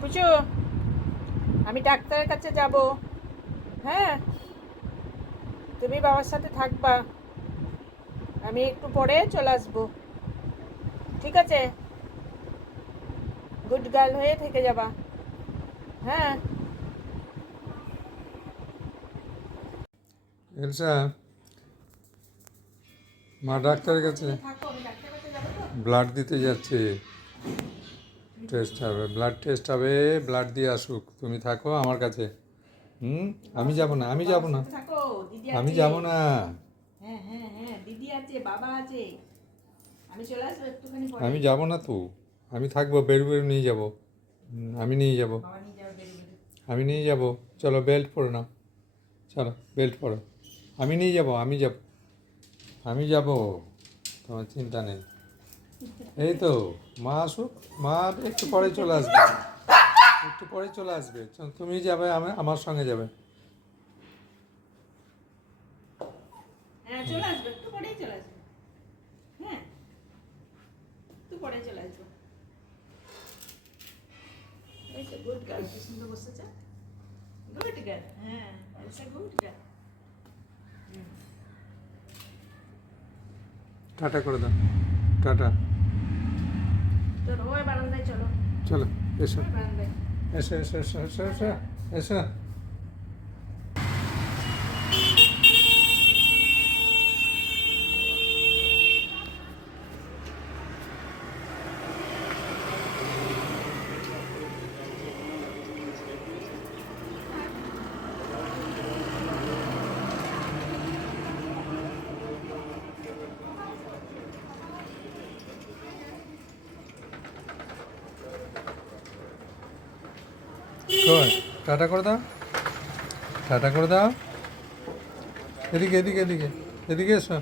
পুচু আমি ডাক্তারের কাছে যাব। হ্যাঁ? তুমি বাবার সাথে থাকবা। আমি একটু পরে চলে আসব। ঠিক আছে? গুড গার্ল হয়ে থেকে যাবা। হ্যাঁ? এলসা মা ডাক্তারের কাছে ব্লাড দিতে যাচ্ছে। টেস্ট হবে ব্লাড টেস্ট হবে ব্লাড দিয়ে আসুক তুমি থাকো আমার কাছে। হুম? আমি যাব না আমি যাব না। আমি। যাব না। হ্যাঁ হ্যাঁ হ্যাঁ দিদি আছে বাবা আছে। আমি চলে আসব একটুখানি পরে। আমি যাব না তো। আমি থাকব বেরু বেরু নিয়ে যাব। আমি নিয়ে যাব। আমি নিয়ে যাব। চলো বেল্ট পরে নাও। চলো বেল্ট পরো। আমি নিয়ে যাব আমি যাব। আমি যাব। তোমার চিন্তা নেই। এই তো মা আসুক মা একটু পরে চলে আসবে। একটু পরে চলে আসবে। তুমি যাবে আমি আমার সঙ্গে যাবে। হ্যাঁ হ্যাঁ হ্যাঁ টাটা করে দাও। টাটা। চলো ওই বারান্দায় চলো চলো এসো ওই বারান্দায় এসো এসো এসো এসো এসো কই টাটা করে দাও। টাটা করে দাও। এদিকে এদিকে এদিকে এদিকে এসো।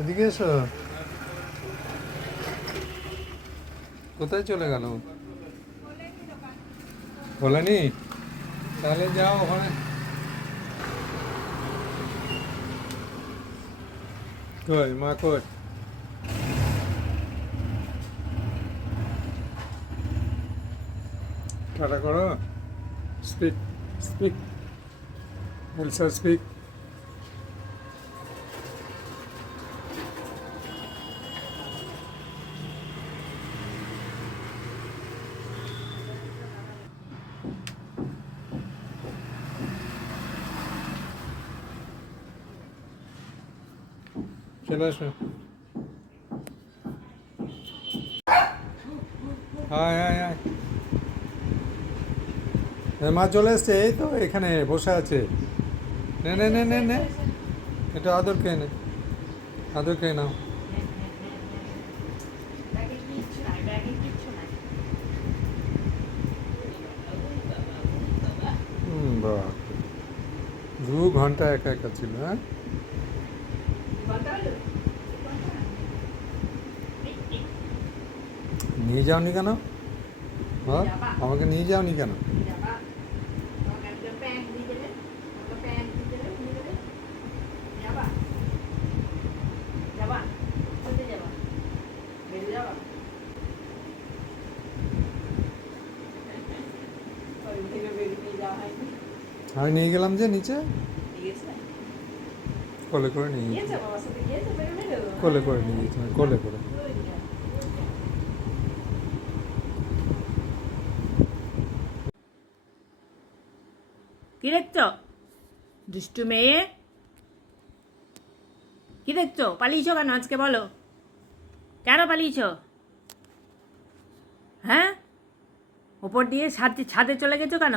এদিকে এসো। কোথায় চলে গেল? বলেনি? তাহলে যাও ওখানে। কই, মা কই? টাটা করো স্পিক স্পিক এলসা স্পিক চলে আসো হায় হায় হায় এ, মা চলে এসছে, এই তো এখানে বসে আছে। নে নে নে নে নে। এটা আদর খেয়ে নে, আদর খেয়ে নাও। দু ঘণ্টা একা একা ছিল হ্যাঁ? নিয়ে যাওনি কেন? আমাকে নিয়ে যাওনি কেন যাবা তোমাকে একটা প্যান্ট দিয়ে দেবে একটা প্যান্ট দিয়ে দেবে দিয়ে দেবে যাবা যাবা কোথায় যাবা বেরিয়ে যাবা ওই থেকে বেরিয়ে যাওয়া হয়নি আমি নিয়ে গেলাম যে নিচে? কোলে করে নিয়ে গেছি কোলে করে নিয়ে গেছি আমি, কোলে করে। কি দেখছ দুষ্টু মেয়ে? কি দেখছ পালিয়েছো কেন আজকে বলো? কেন পালিয়েছো? হ্যাঁ? ওপর দিয়ে ছাদে ছাদে চলে গেছো কেন?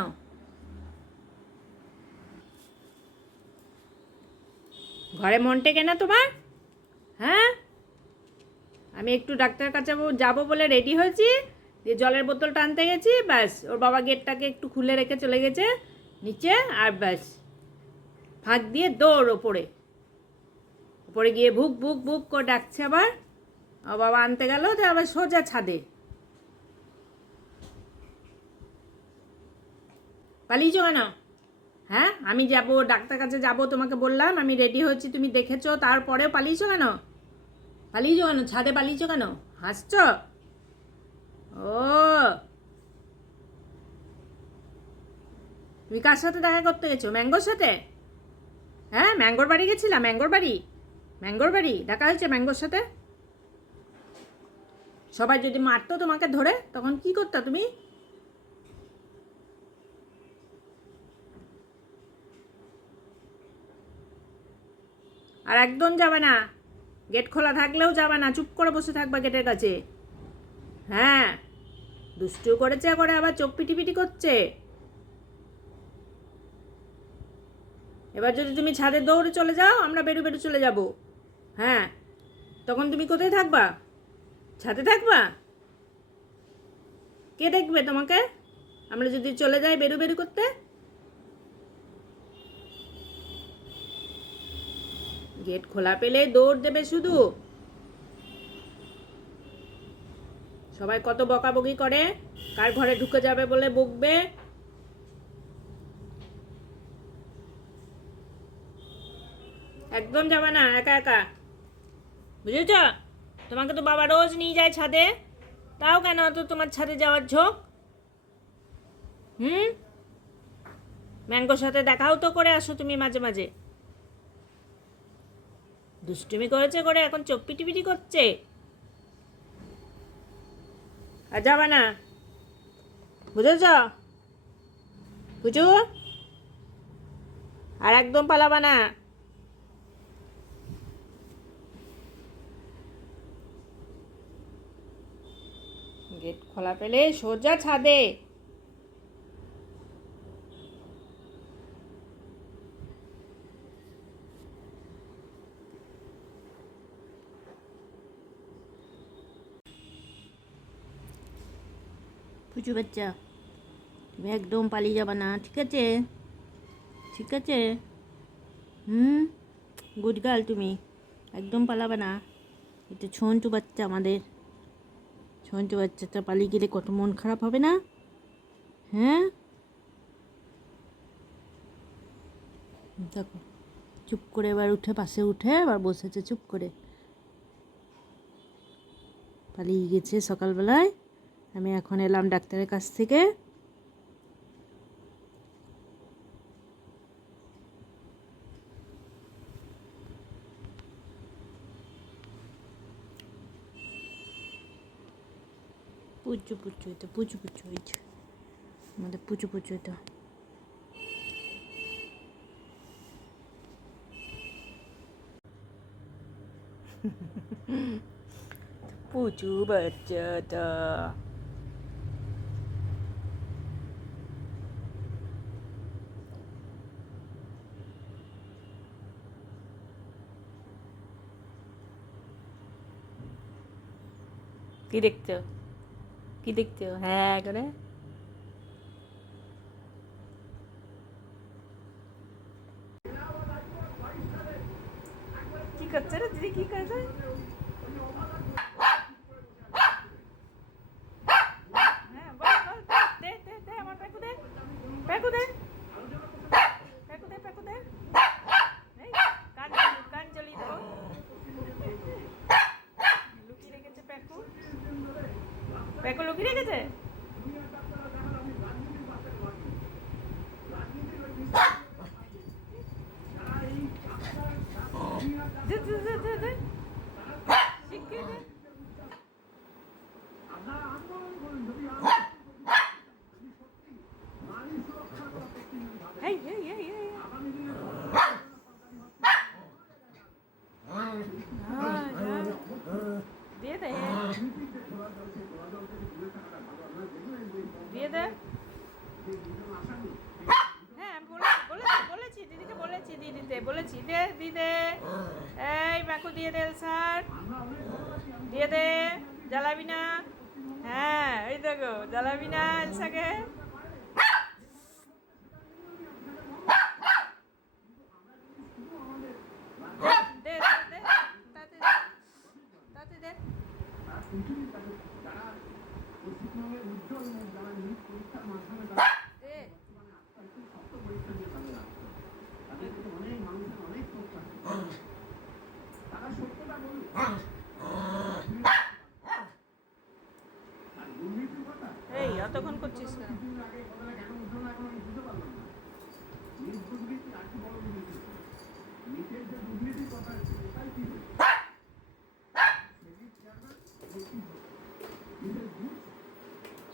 ঘরে মন টেকে না তোমার? হ্যাঁ? আমি একটু ডাক্তার কাছে যাবো- বলে রেডি হয়েছি। দিয়ে জলের বোতলটা আনতে গেছি, ব্যাস। ওর বাবা গেটটাকে একটু খুলে রেখে চলে গেছে, নিচে, আর ব্যাস। ফাঁক দিয়ে দৌড় ওপরে। ওপরে গিয়ে ভুক ভুক ভুক করে ডাকছে আবার। আর বাবা আনতে গেল, তো আবার সোজা ছাদে। পালিয়েছো কেন? হ্যাঁ আমি যাব, ডাক্তার কাছে যাব, তোমাকে বললাম, আমি রেডি হয়েছি, তুমি দেখেছ, তারপরেও পালিয়েছো কেন? পালিয়েছো কেন? ছাদে পালিয়েছো কেন? হাসছো? ও। তুমি কার সাথে দেখা করতে গেছো? ম্যাঙ্গোর সাথে? হ্যাঁ ম্যাঙ্গোর বাড়ি গেছিলাম, ম্যাঙ্গোর বাড়ি। ম্যাঙ্গোর বাড়ি? দেখা হয়েছে ম্যাঙ্গোর সাথে? সবাই যদি মারতো তোমাকে ধরে, তখন কি করতো তুমি? আর একদম যাবে না। গেট খোলা থাকলেও যাবে না। চুপ করে বসে থাকবা গেটের কাছে। হ্যাঁ দুষ্টু করেছে করে আবার চোখ পিটি করছে। এবার যদি তুমি ছাদে দৌড়ে চলে যাও, আমরা বেরু বেরু চলে যাব। হ্যাঁ তখন তুমি কোথায় থাকবা? ছাদে থাকবা? কে দেখবে তোমাকে? আমরা যদি চলে যাই বেরু বেরু করতে? গেট খোলা পেলে দৌড় দেবে শুধু। সবাই কত বকাবকি করে? কার ঘরে ঢুকে যাবে বলে বকবে? একদম যাবে না, একা একা। বুঝেছ? তোমাকে তো বাবা রোজ নিয়ে যায় ছাদে। তাও কেন তো তোমার ছাদে যাওয়ার ঝোঁক? হুম? ম্যাঙ্গোর সাথে দেখাও তো করে আসো তুমি মাঝে মাঝে। দুষ্টুমি করেছে করে, এখন চোখ পিটিপিটি করছে। আর যাবে না। বুঝেছ? বুঝু? আর একদম পালাবা না। গেট খোলা পেলে সোজা ছাদে। পুচু বাচ্চা। তুমি একদম পালিয়ে যাবে না, ঠিক আছে? ঠিক আছে? হুম? গুড গার্ল তুমি। একদম পালাবে না। এটা ছন্টু বাচ্চা আমাদের। ছন্টু বাচ্চাটা পালিয়ে গেলে কত মন খারাপ হবে না? হ্যাঁ? দেখো, চুপ করে এবার উঠে, পাশে উঠে এবার বসেছে, চুপ করে। পালিয়ে গেছে সকালবেলায়। আমি এখন এলাম ডাক্তারের কাছ থেকে। পুচু পুচু এটা, পুচু পুচু হয়েছে আমাদের পুচু পুচু এটা। পুচু বাচ্চাটা। কি দেখছ কি দেখছ হ্যাঁ করে কি করছে রে দিদি? কি করছে হ্যাঁ বল বল দে দে দে আমার প্যাকু দে প্যাকু দে প্যাকু দে প্যাকু দে এই, কান চালি- কান চালিয়ে দেবো লুকিয়ে রেখেছে প্যাকু প্যাকু লুকিয়ে রেখেছে দে দে দে দে দে শিখিয়ে দে এই এই এই এই হ্যাঁ, হ্যাঁ। দিয়ে দে দিয়ে দে হ্যাঁ আমি বলে- বলেছি বলেছি দিদিকে বলেছি দিয়ে দিতে বলেছি দে। এই বাকু দিয়ে দে স্যার দিয়ে দে, জ্বালাবি না। হ্যাঁ এই দেখো, জ্বালাবি না এলসাকে। দে দে দে, তাতে দে, তাতে দে দে এই অতক্ষণ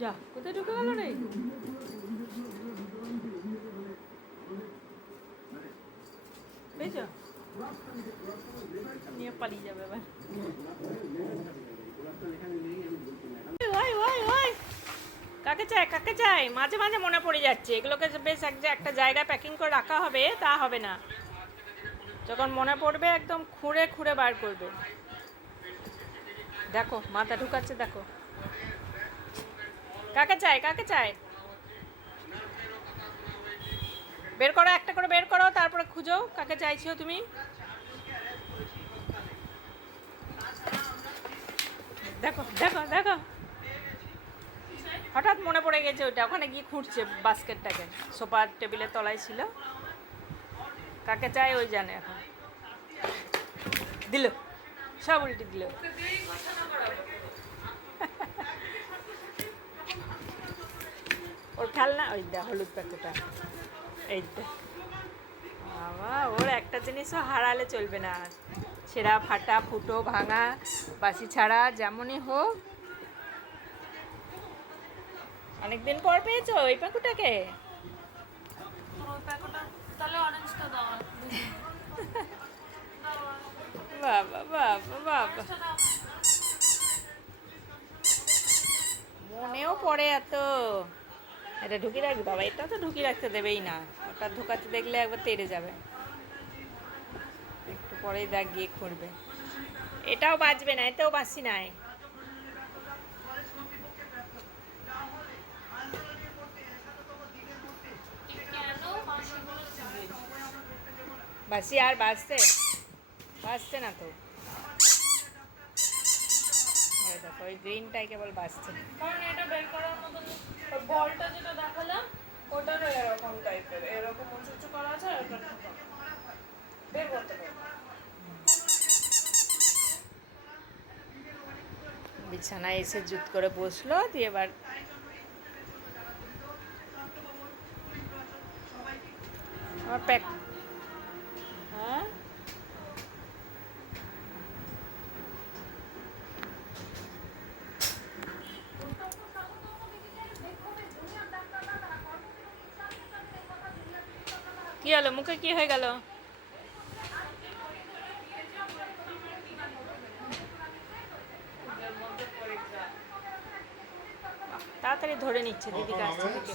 যা কোথায় ঢুকে গেল রে? পেয়েছ নিয়ে পালিয়ে যাবে এবার। কাকে চাই কাকে চাই? মাঝে মাঝে মনে পড়ে যাচ্ছে। এগুলোকে বেশ এক একটা জায়গায় প্যাকিং করে রাখা হবে, তা হবে না। যখন মনে পড়বে, একদম খুঁড়ে খুঁড়ে বার করবে। দেখো, মাথা ঢুকাচ্ছে, দেখো। কাকে চাই কাকে চাই? বের করো, একটা করে বের করো, তারপরে খুঁজো। কাকে চাইছো তুমি? দেখো দেখো দেখো। হঠাৎ মনে পড়ে গেছে ওইটা। ওখানে গিয়ে খুঁড়ছে বাস্কেটটাকে। সোফার টেবিলের তলায় ছিল। কাকে চাই ওই জানে এখন। দিল। সব উল্টি দিল। ওর খেলনা, ওই দা হলুদ প্যাকেটটা। এইটা বাবা, ওর একটা জিনিসও হারালে চলবে না। ছেঁড়া ফাটা, ফুটো, ভাঙা বাসি ছাড়া, যেমনই হোক। অনেকদিন পর পেয়েছ ওই পাকুটাকে? বাবা বাবা বাবা। মনেও পড়ে এত। এটা ঢুকিয়ে রাখবি বাবা এটা তো ঢুকিয়ে রাখতে দেবেই না। ওটা ঢুকাতে দেখলে একবার তেড়ে যাবে। একটু পরেই দাগ গিয়ে খুঁড়বে। এটাও বাঁচবে না এতেও বাঁচি নাই কেন মাসিগুলো দিবে বাঁচি আর বাঁচছে বাঁচছে না তো। ওই দেখো ওই গ্রিনটাই কেবল বাঁচছে কারণ এটা বের করার মতন বলটা যেটা দেখালাম ওটারও এরকম টাইপের এরকম উঁচু উঁচু করা আছে আর বের করতে বিছানায় এসে জুত করে বসল দিয়ে এবার আমার প্যাক হ্যাঁ কি হলো? মুখে কি হয়ে গেল? তাড়াতাড়ি ধরে নিচ্ছে দিদি কাছ থেকে।